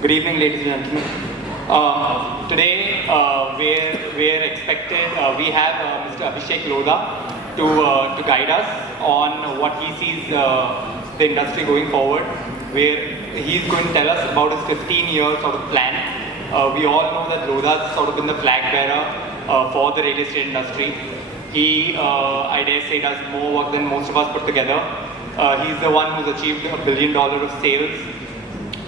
Good evening, ladies and gentlemen. Today, we're expected. We have Mr. Abhishek Lodha to guide us on what he sees the industry going forward. Where he's going to tell us about his 15-year sort of plan. We all know that Lodha's sort of been the flag bearer for the real estate industry. He, I dare say, does more work than most of us put together. He's the one who's achieved $1 billion of sales.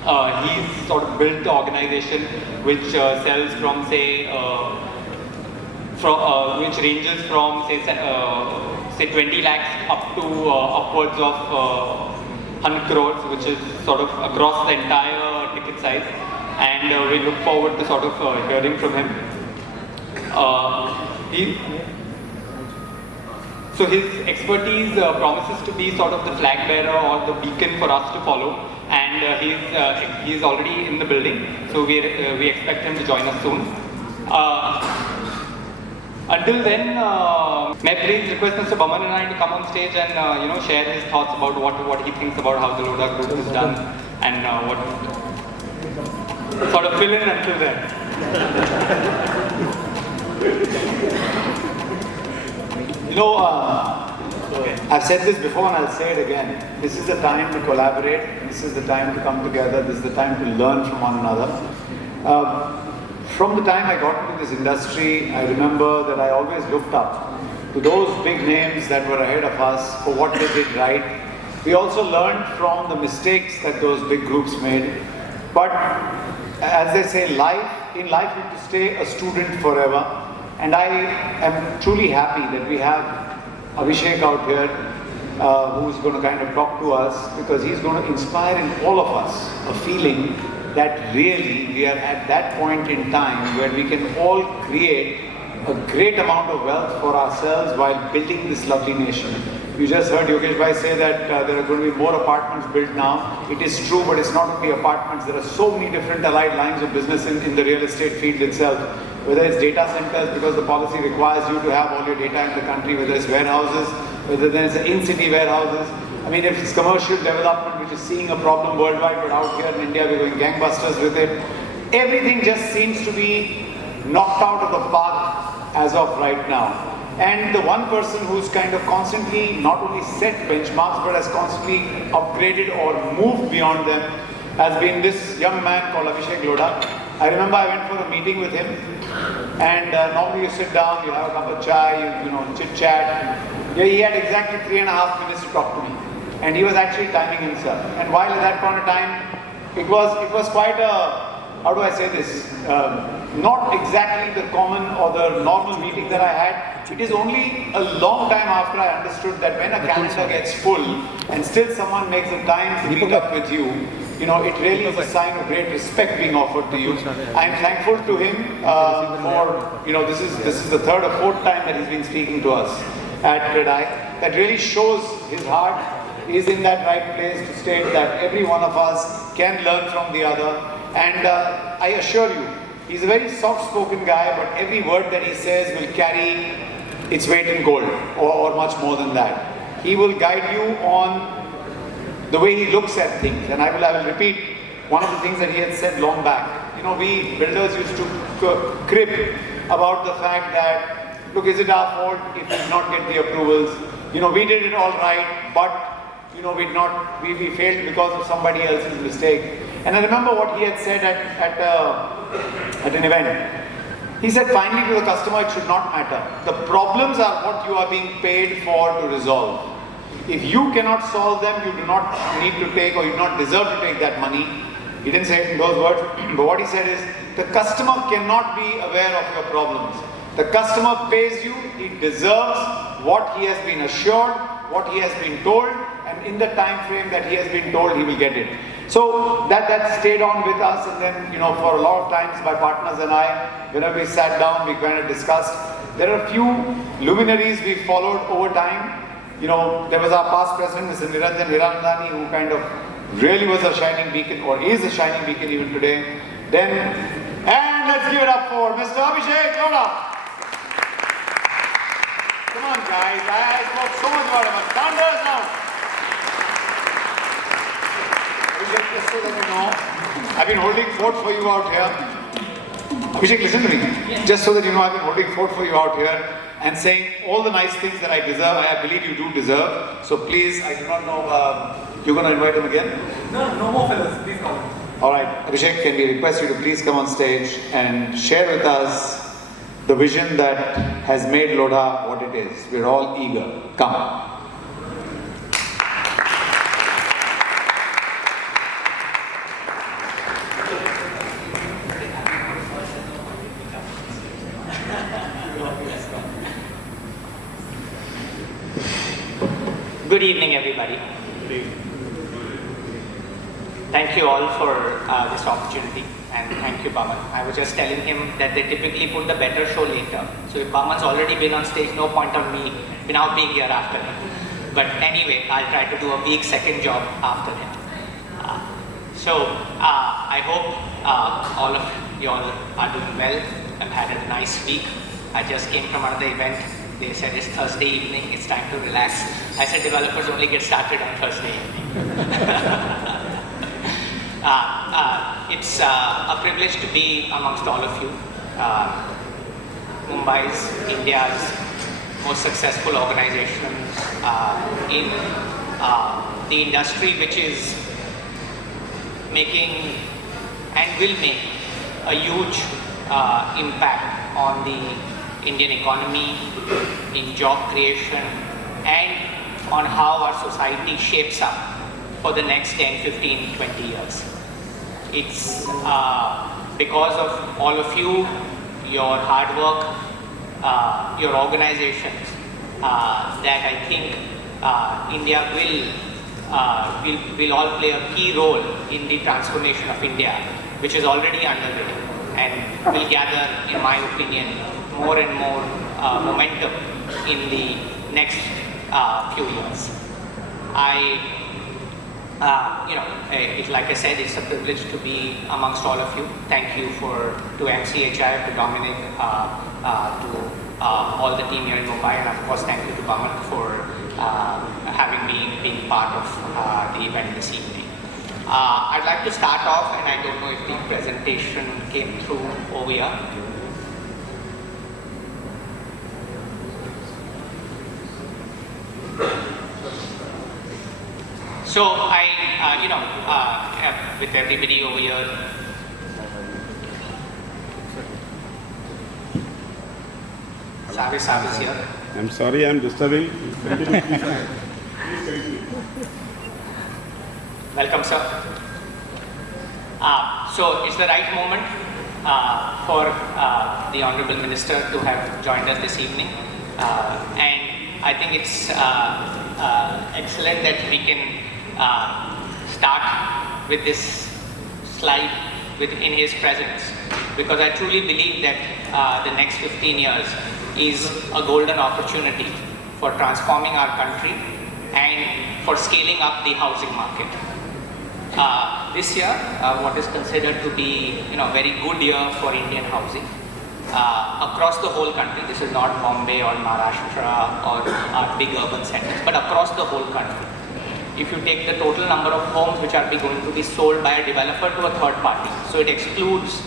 He's sort of built the organization which sells from, say, which ranges from, say 20 lakhs up to upwards of 100 crores, which is sort of across the entire ticket size. And we look forward to sort of hearing from him. So his expertise promises to be sort of the flag bearer or the beacon for us to follow. And he's already in the building, so we expect him to join us soon. Until then, may I please request Mr. Baman and I to come on stage and share his thoughts about what he thinks about how the Lodha Group is done and what sort of fill in until then. I've said this before and I'll say it again. This is the time to collaborate. This is the time to come together. This is the time to learn from one another. From the time I got into this industry, I remember that I always looked up to those big names that were ahead of us for what they did right. We also learned from the mistakes that those big groups made. But as they say, in life you have to stay a student forever. And I am truly happy that we have Abhishek out here who's going to kind of talk to us, because he's going to inspire in all of us a feeling that really we are at that point in time where we can all create a great amount of wealth for ourselves while building this lovely nation. You just heard Yogesh Bhai say that there are going to be more apartments built now. It is true, but it's not only apartments. There are so many different allied lines of business in the real estate field itself. Whether it's data centers, because the policy requires you to have all your data in the country, whether it's warehouses, whether there's in-city warehouses. I mean, if it's commercial development, which is seeing a problem worldwide, but out here in India, we're going gangbusters with it. Everything just seems to be knocked out of the park as of right now. And the one person who's kind of constantly not only set benchmarks, but has constantly upgraded or moved beyond them, has been this young man called Abhishek Lodha. I remember I went for a meeting with him, and normally you sit down, you have a cup of chai, you chit-chat. Yeah, he had exactly 3.5 minutes to talk to me, and he was actually timing himself. And while at that point of time, it was quite a, how do I say this, not exactly the common or the normal meeting that I had. It is only a long time after I understood that when a calendar gets full and still someone makes a time to meet up with you, it really is a sign of great respect being offered to you. I am thankful to him for, this is the third or fourth time that he's been speaking to us at CREDAI. That really shows his heart is in that right place to state that every one of us can learn from the other. And I assure you, he's a very soft-spoken guy, but every word that he says will carry its weight in gold, or much more than that. He will guide you on the way he looks at things. And I will repeat one of the things that he had said long back. We builders used to crib about the fact that, look, is it our fault if we did not get the approvals? We did it all right, but we failed because of somebody else's mistake. And I remember what he had said at an event. He said, finally to the customer, it should not matter. The problems are what you are being paid for to resolve. If you cannot solve them, you do not need to take, or you do not deserve to take that money. He didn't say it in those words, but what he said is, the customer cannot be aware of your problems. The customer pays you, he deserves what he has been assured, what he has been told, and in the time frame that he has been told, he will get it. So that stayed on with us, and then for a lot of times my partners and I, whenever we sat down, we kind of discussed. There are a few luminaries we followed over time. There was our past president, Mr. Niranjan Hiranandani, who kind of really was a shining beacon, or is a shining beacon even today. And let's give it up for Mr. Abhishek Lodha. Come on guys, I spoke so much about him. Thunders now. just so that you know, I've been holding fort for you out here. Abhishek, listen to me. Just so that you know, I've been holding fort for you out here and saying all the nice things that I deserve, I believe you do deserve. So please, I do not know, you're going to invite him again? No more fellas, please come. All right, Abhishek, can we request you to please come on stage and share with us the vision that has made Lodha what it is. We're all eager. Come. Good evening, everybody. Thank you all for this opportunity, and thank you, Baman. I was just telling him that they typically put the better show later. So if Baman's already been on stage, no point on me now being here after him. But anyway, I'll try to do a weak second job after him. I hope all of you all are doing well. I've had a nice week. I just came from another event. They said it's Thursday evening, it's time to relax. I said developers only get started on Thursday evening. It's a privilege to be amongst all of you. Mumbai's, India's most successful organizations in the industry, which is making and will make a huge impact on the Indian economy, in job creation, and on how our society shapes up for the next 10, 15, 20 years. It's because of all of you, your hard work, your organizations, that I think India will all play a key role in the transformation of India, which is already underway and will gather, in my opinion, more and more momentum in the next few years. Like I said, it's a privilege to be amongst all of you. Thank you to MCHI, to Dominic, to all the team here in Mumbai, and of course thank you to Baman for having me being part of the event this evening. I'd like to start off, and I don't know if the presentation came through over here. So with everybody over here, Savis here. I'm sorry, I'm disturbing. Welcome, sir. So it's the right moment for the Honorable Minister to have joined us this evening. And I think it's excellent that we can start with this slide in his presence, because I truly believe that the next 15 years is a golden opportunity for transforming our country and for scaling up the housing market. This year, what is considered to be a very good year for Indian housing across the whole country. This is not Bombay or Maharashtra or big urban centers, but across the whole country. If you take the total number of homes which are going to be sold by a developer to a third party, so it excludes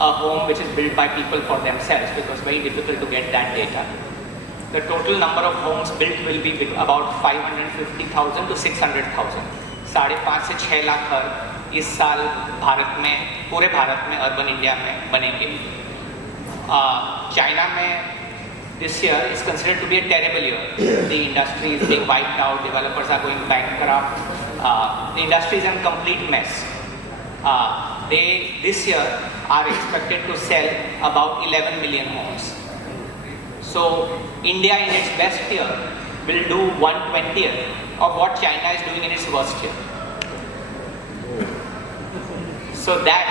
a home which is built by people for themselves, because it's very difficult to get that data. The total number of homes built will be about 550,000 to 600,000. 5.5 से 6 लाख घर इस साल भारत में, पूरे भारत में, urban India में बनेंगे. China में this year is considered to be a terrible year. The industry is being wiped out, developers are going bankrupt, the industry is in a complete mess. They this year are expected to sell about 11 million homes. So India in its best year will do 1/20th of what China is doing in its worst year. So that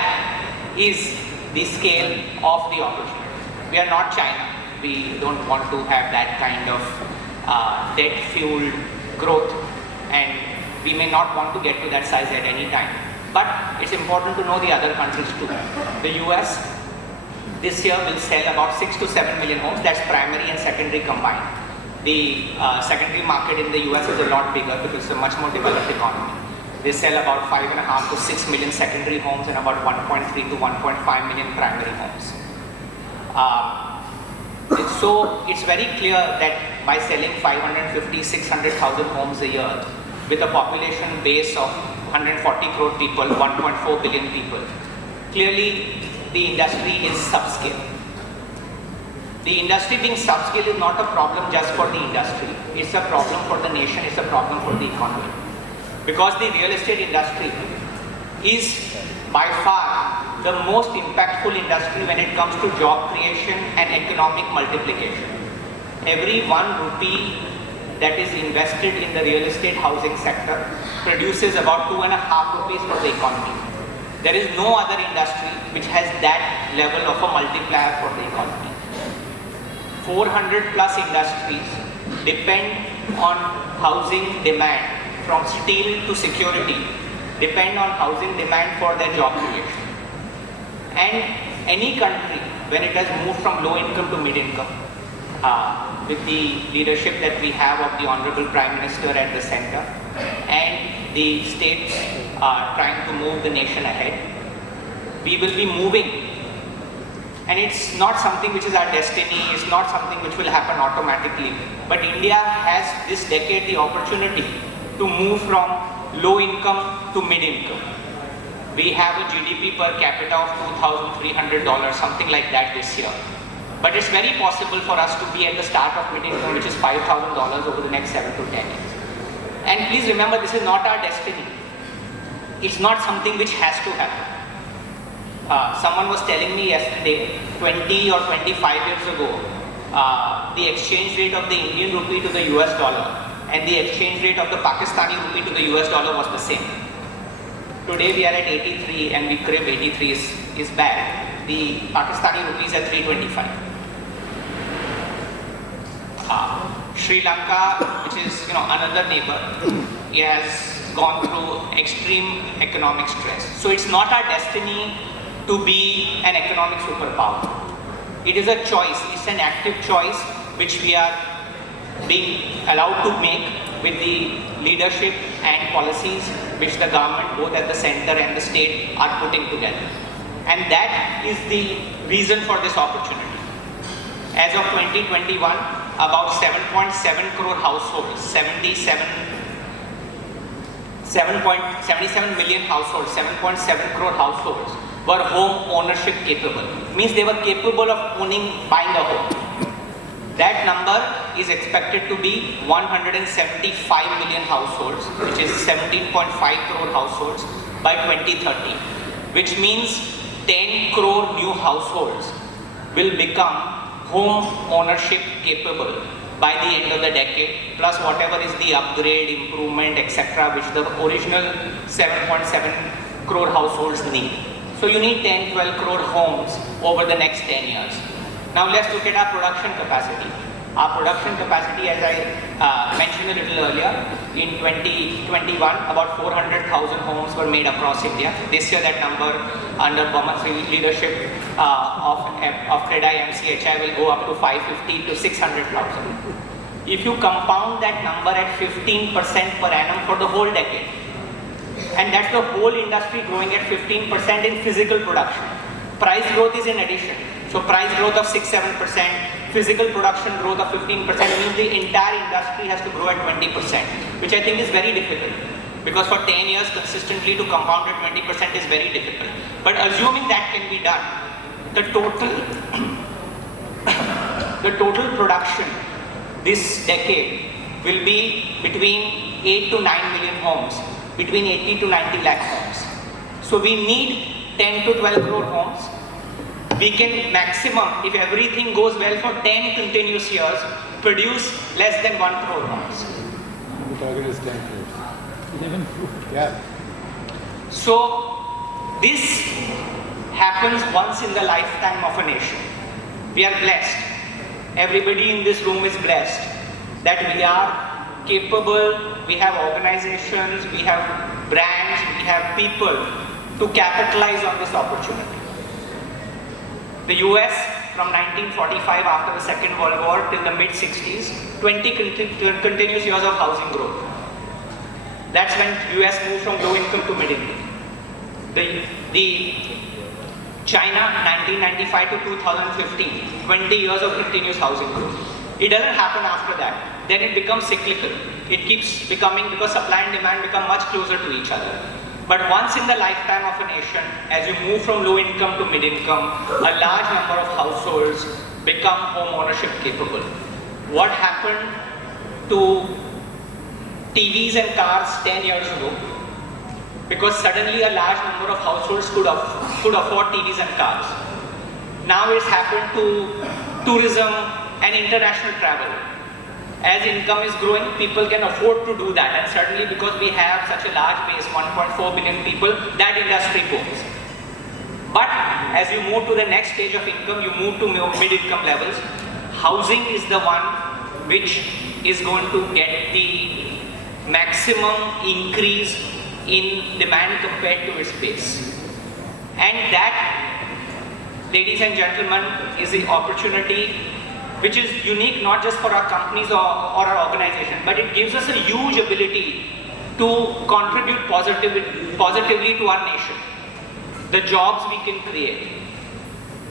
is the scale of the opportunity. We are not China. We don't want to have that kind of debt-fueled growth, and we may not want to get to that size at any time. But it's important to know the other countries too. The US this year will sell about 6 to 7 million homes. That's primary and secondary combined. The secondary market in the US is a lot bigger because it's a much more developed economy. They sell about 5.5 to 6 million secondary homes and about 1.3 to 1.5 million primary homes. So it's very clear that by selling 550, 600,000 homes a year with a population base of 140 crore people, 1.4 billion people, clearly the industry is subscale. The industry being subscale is not a problem just for the industry. It's a problem for the nation, it's a problem for the economy. Because the real estate industry is by far the most impactful industry when it comes to job creation and economic multiplication. Every 1 rupee that is invested in the real estate housing sector produces about 2.5 rupees for the economy. There is no other industry which has that level of a multiplier for the economy. 400 plus industries depend on housing demand, from steel to security, depend on housing demand for their job creation. And any country, when it has moved from low income to mid income, with the leadership that we have of the Honorable Prime Minister at the center, and the states trying to move the nation ahead, we will be moving. And it's not something which is our destiny, it's not something which will happen automatically. But India has this decade the opportunity to move from low income to mid income. We have a GDP per capita of $2,300, something like that this year. But it's very possible for us to be at the start of mid income, which is $5,000 over the next 7 to 10 years. And please remember, this is not our destiny. It's not something which has to happen. Someone was telling me yesterday, 20 or 25 years ago, the exchange rate of the Indian rupee to the US dollar and the exchange rate of the Pakistani rupee to the US dollar was the same. Today we are at 83 and we crib 83 is bad. The Pakistani rupee is at 325. Sri Lanka, which is another neighbor, it has gone through extreme economic stress. So it's not our destiny to be an economic superpower. It is a choice, it's an active choice which we are being allowed to make with the leadership and policies which the government, both at the center and the state, are putting together. And that is the reason for this opportunity. As of 2021, about 7.7 crore households, 77 million households, 7.7 crore households were home ownership capable. Means they were capable of buying a home. That number is expected to be 175 million households, which is 17.5 crore households by 2030, which means 10 crore new households will become home ownership capable by the end of the decade, plus whatever is the upgrade, improvement, etc., which the original 7.7 crore households need. So you need 10-12 crore homes over the next 10 years. Now let's look at our production capacity. Our production capacity, as I mentioned a little earlier, in 2021, about 400,000 homes were made across India. This year that number, under Bhamat's leadership of CREDAI-MCHI, will go up to 550 to 600,000. If you compound that number at 15% per annum for the whole decade, and that's the whole industry growing at 15% in physical production. Price growth is in addition. So price growth of 6-7%, physical production growth of 15% means the entire industry has to grow at 20%, which I think is very difficult. Because for 10 years consistently to compound at 20% is very difficult. But assuming that can be done, the total production this decade will be between 8 to 9 million homes, between 80 to 90 lakh homes. So we need 10 to 12 crore homes. We can maximum, if everything goes well for 10 continuous years, produce less than 1 crore homes. The target is 10 crores. 11 crores. Yeah. So this happens once in the lifetime of a nation. We are blessed. Everybody in this room is blessed that we are capable, we have organizations, we have brands, we have people to capitalize on this opportunity. The US from 1945 after the Second World War till the mid-60s, 20 continuous years of housing growth. That's when US moved from low income to mid income. The China 1995 to 2015, 20 years of continuous housing growth. It doesn't happen after that. Then it becomes cyclical. It keeps becoming, because supply and demand become much closer to each other. But once in the lifetime of a nation, as you move from low income to mid income, a large number of households become home ownership capable. What happened to TVs and cars 10 years ago? Because suddenly a large number of households could afford TVs and cars. Now it's happened to tourism and international travel. As income is growing, people can afford to do that, and certainly because we have such a large base, 1.4 billion people, that industry booms. But as you move to the next stage of income, you move to mid-income levels. Housing is the one which is going to get the maximum increase in demand compared to its base. And that, ladies and gentlemen, is the opportunity which is unique not just for our companies or our organization, but it gives us a huge ability to contribute positively to our nation. The jobs we can create,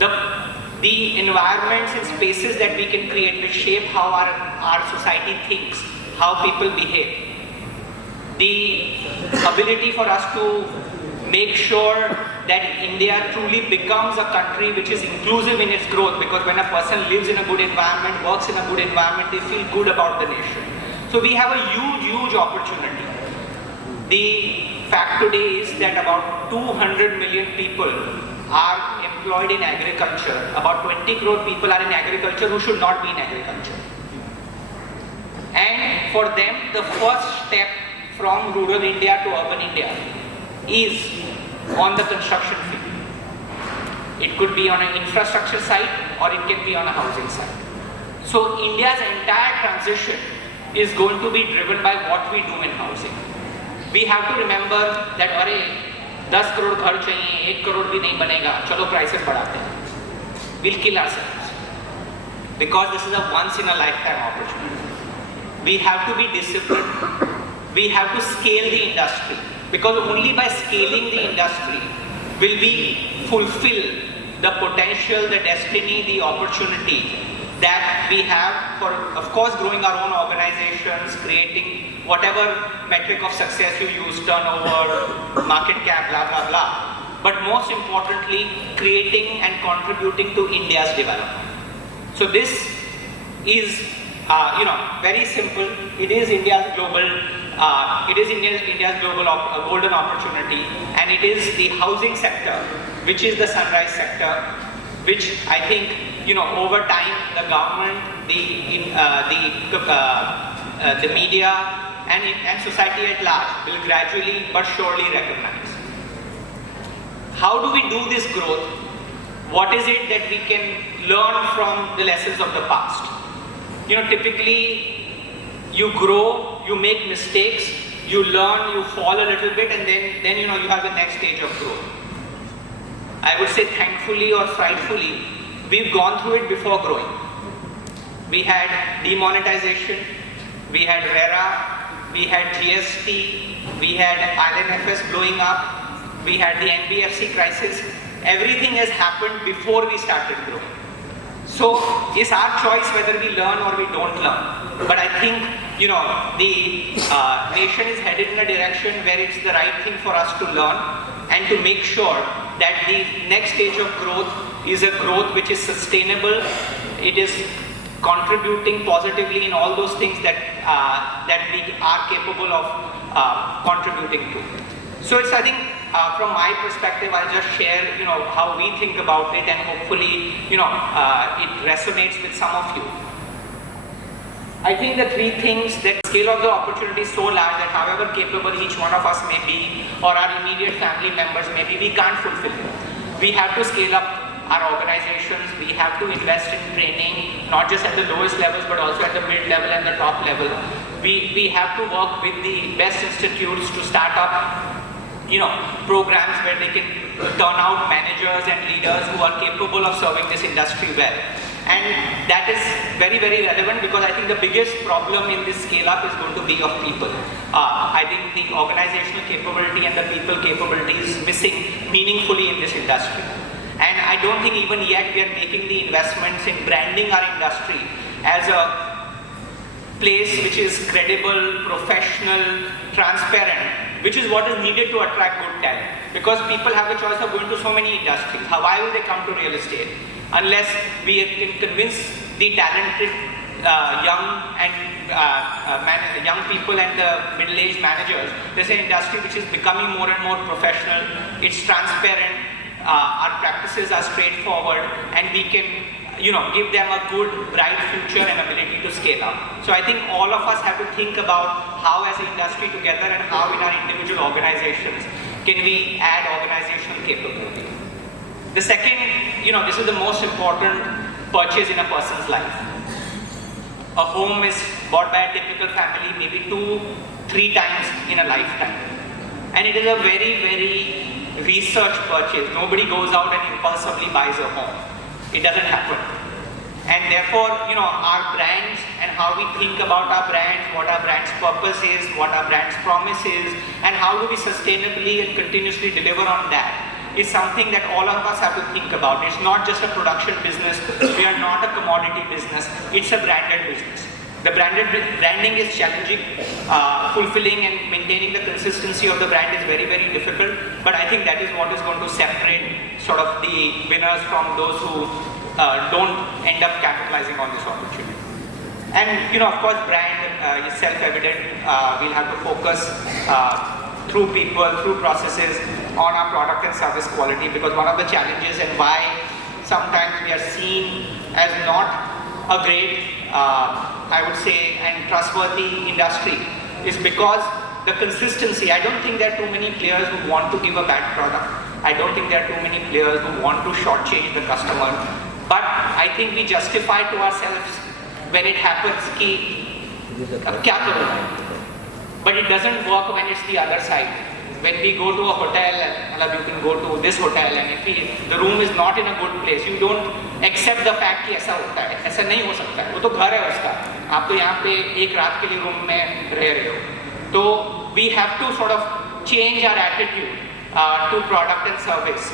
the environments and spaces that we can create which shape how our society thinks, how people behave. The ability for us to make sure that India truly becomes a country which is inclusive in its growth, because when a person lives in a good environment, works in a good environment, they feel good about the nation. So we have a huge opportunity. The fact today is that about 200 million people are employed in agriculture. About 20 crore people are in agriculture who should not be in agriculture. And for them, the first step from rural India to urban India is on the construction field. It could be on an infrastructure side or it can be on a housing side. So India's entire transition is going to be driven by what we do in housing. We have to remember that अरे 10 करोड़ घर चाहिए, 1 करोड़ भी नहीं बनेगा, चलो prices बढ़ाते हैं. We'll kill ourselves because this is a once in a lifetime opportunity. We have to be disciplined. We have to scale the industry, because only by scaling the industry will we fulfill the potential, the destiny, the opportunity that we have for, of course, growing our own organizations, creating whatever metric of success you use, turnover, market cap, blah, blah, blah. But most importantly, creating and contributing to India's development. So this is, very simple. It is India's global golden opportunity, and it is the housing sector, which is the sunrise sector, which I think, over time, the government, the media, and society at large will gradually but surely recognize. How do we do this growth? What is it that we can learn from the lessons of the past? Typically, you grow, you make mistakes, you learn, you fall a little bit, and then you have the next stage of growth. I would say thankfully or frightfully, we've gone through it before growing. We had demonetization, we had RERA, we had GST, we had IL&FS blowing up, we had the NBFC crisis. Everything has happened before we started growing. So it's our choice whether we learn or we don't learn. But I think, the nation is headed in a direction where it's the right thing for us to learn and to make sure that the next stage of growth is a growth which is sustainable. It is contributing positively in all those things that we are capable of contributing to. So it's, I think, from my perspective, I'll just share, how we think about it, and hopefully, it resonates with some of you. I think the three things, that scale of the opportunity is so large that however capable each one of us may be, or our immediate family members may be, we can't fulfill it. We have to scale up our organizations, we have to invest in training, not just at the lowest levels, but also at the mid-level and the top level. We have to work with the best institutes to start up programs where they can turn out managers and leaders who are capable of serving this industry well. And that is very, very relevant because I think the biggest problem in this scale up is going to be of people. I think the organizational capability and the people capability is missing meaningfully in this industry. And I don't think even yet we are making the investments in branding our industry as a place which is credible, professional, transparent, which is what is needed to attract good talent. Because people have a choice of going to so many industries. Why will they come to real estate? Unless we can convince the talented young people and the middle-aged managers, there's an industry which is becoming more and more professional, it's transparent, our practices are straightforward, and we can give them a good, bright future and ability to scale up. So I think all of us have to think about how as an industry together and how in our individual organizations can we add organizational capability. The second, this is the most important purchase in a person's life. A home is bought by a typical family maybe 2-3 times in a lifetime. And it is a very, very research purchase. Nobody goes out and impulsively buys a home. It doesn't happen. And therefore, our brands and how we think about our brands, what our brand's purpose is, what our brand's promise is, and how do we sustainably and continuously deliver on that is something that all of us have to think about. It's not just a production business. We are not a commodity business. It's a branded business. The branding is challenging. Fulfilling and maintaining the consistency of the brand is very, very difficult. But I think that is what is going to separate sort of the winners from those who don't end up capitalizing on this opportunity. And of course, brand is self-evident. We'll have to focus through people, through processes, on our product and service quality, because one of the challenges and why sometimes we are seen as not a great, I would say, and trustworthy industry is because the consistency. I don't think there are too many players who want to give a bad product. I don't think there are too many players who want to shortchange the customer. But I think we justify to ourselves when it happens, ab kya karu? But it doesn't work when it's the other side. When we go to a hotel, you can go to this hotel, and if the room is not in a good place, you don't accept the fact कि ऐसा होता है. ऐसा नहीं हो सकता है. वो तो घर है उसका. आप तो यहाँ पे एक रात के लिए रूम में रह रहे हो. So we have to sort of change our attitude to product and service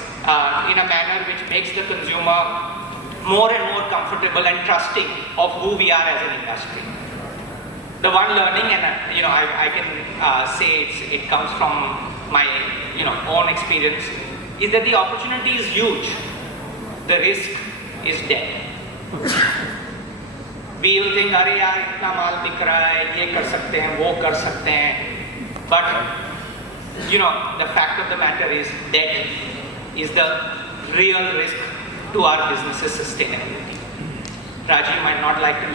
in a manner which makes the consumer more and more comfortable and trusting of who we are as an industry. The one learning, and I can say it comes from my own experience, is that the opportunity is huge. The risk is dead. We will think, अरे यार इतना माल बिक रहा है, ये कर सकते हैं, वो कर सकते हैं. But the fact of the matter is, debt is the real risk to our business's sustainability. Raji might not like to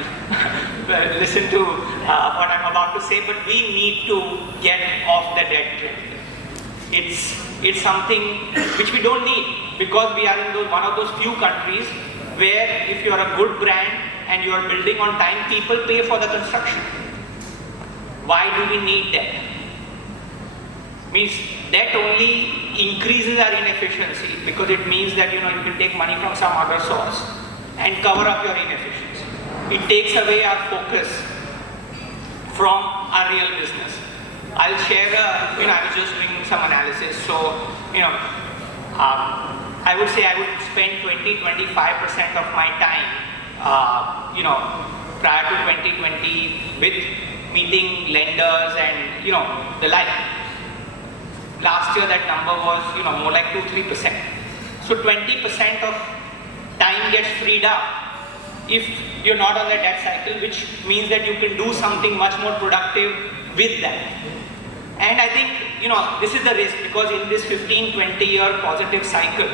listen to what I'm about to say, but we need to get off the debt train. It's something which we don't need, because we are in one of those few countries where if you are a good brand and you are building on time, people pay for the construction. Why do we need debt? Means debt only increases our inefficiency, because it means that you can take money from some other source and cover up your inefficiency. It takes away our focus from our real business. I'll share I was just doing some analysis. So, I would say I would spend 20-25% of my time, prior to 2020 with meeting lenders and, the like. Last year that number was, more like 2-3%. So 20% of time gets freed up if you're not on the debt cycle, which means that you can do something much more productive with that. And I think, this is the risk, because in this 15-20 year positive cycle,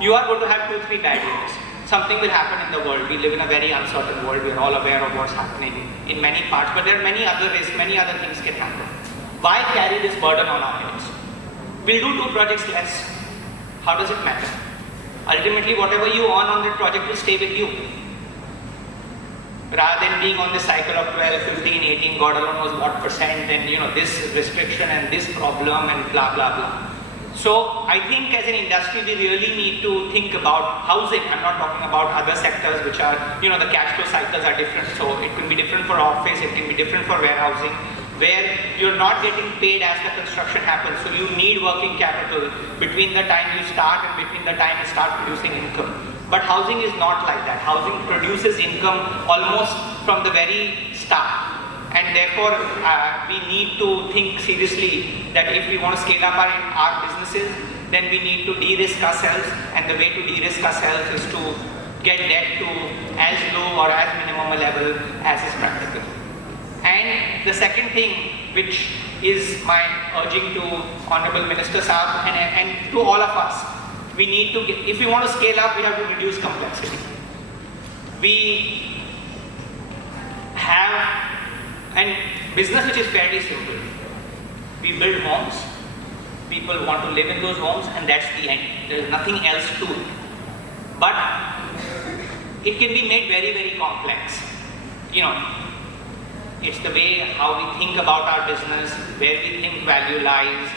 you are going to have 2-3 bad years. Something will happen in the world. We live in a very uncertain world. We're all aware of what's happening in many parts, but there are many other risks, many other things can happen. Why carry this burden on our heads? We'll do 2 projects less. How does it matter? Ultimately, whatever you earn on that project will stay with you. Rather than being on the cycle of 12, 15, 18, God alone knows what percent, and this restriction and this problem and blah, blah, blah. So I think as an industry we really need to think about housing. I'm not talking about other sectors which are, the cash flow cycles are different. So it can be different for office, it can be different for warehousing, where you're not getting paid as the construction happens. So you need working capital between the time you start and between the time you start producing income. But housing is not like that. Housing produces income almost from the very start. And therefore, we need to think seriously that if we want to scale up our businesses, then we need to de-risk ourselves. And the way to de-risk ourselves is to get debt to as low or as minimum a level as is practical. And the second thing, which is my urging to Honorable Minister Saab and to all of us, we need to, if we want to scale up, we have to reduce complexity. We have a business which is fairly simple. We build homes, people want to live in those homes, and that's the end. There is nothing else to it. But it can be made very, very complex. It's the way how we think about our business, where we think value lies.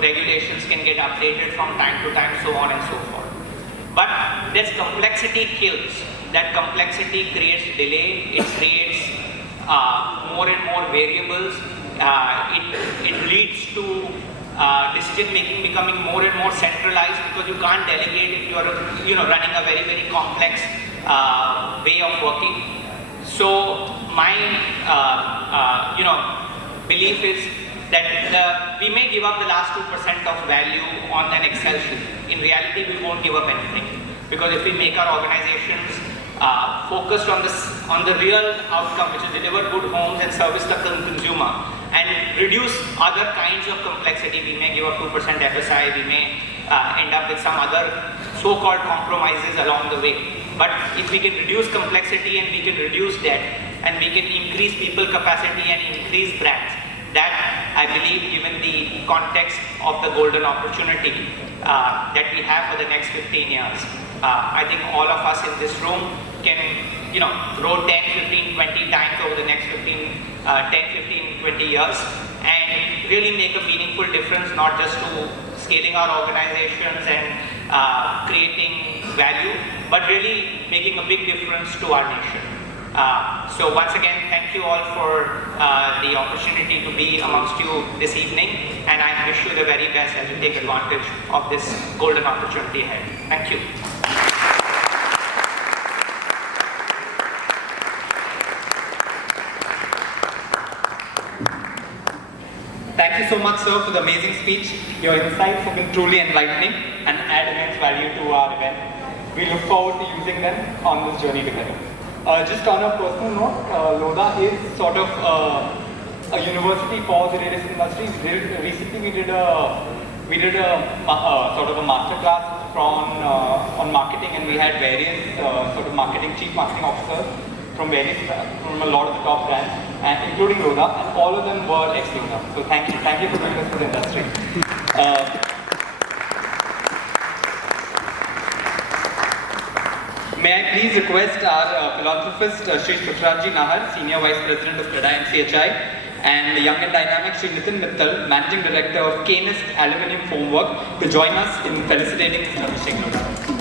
Regulations can get updated from time to time, so on and so forth. But this complexity kills. That complexity creates delay. It creates more and more variables. It leads to decision making becoming more and more centralized, because you can't delegate if you are running a very, very complex way of working. So my belief is that we may give up the last 2% of value on an Excel sheet. In reality, we won't give up anything, because if we make our organizations focused on the real outcome, which is deliver good homes and service the consumer, and reduce other kinds of complexity. We may give up 2% FSI, we may end up with some other so-called compromises along the way. But if we can reduce complexity and we can reduce debt and we can increase people capacity and increase brands, that I believe, given the context of the golden opportunity that we have for the next 15 years, I think all of us in this room can grow 10, 15, 20 times over the next 10, 15, 20 years and really make a meaningful difference, not just to scaling our organizations and creating value, but really making a big difference to our nation. So once again, thank you all for the opportunity to be amongst you this evening, and I wish you the very best as you take advantage of this golden opportunity ahead. Thank you. Thank you so much, sir, for the amazing speech. Your insights have been truly enlightening and add immense value to our event. We look forward to using them on this journey together. Just on a personal note, Lodha is sort of a university for the real estate industry. Recently, we did a sort of a master class on marketing, and we had various sort of chief marketing officers from a lot of the top brands, including Lodha, and all of them were ex-Lodha. So thank you for doing this for the industry. May I please request our philanthropist, Shri Sushraji Nahar, Senior Vice President of CREDAI-MCHI, and the young and dynamic Shri Nitin Mittal, Managing Director of Canist Aluminium Foamwork, to join us in felicitating Mr. Abhishek Lodha.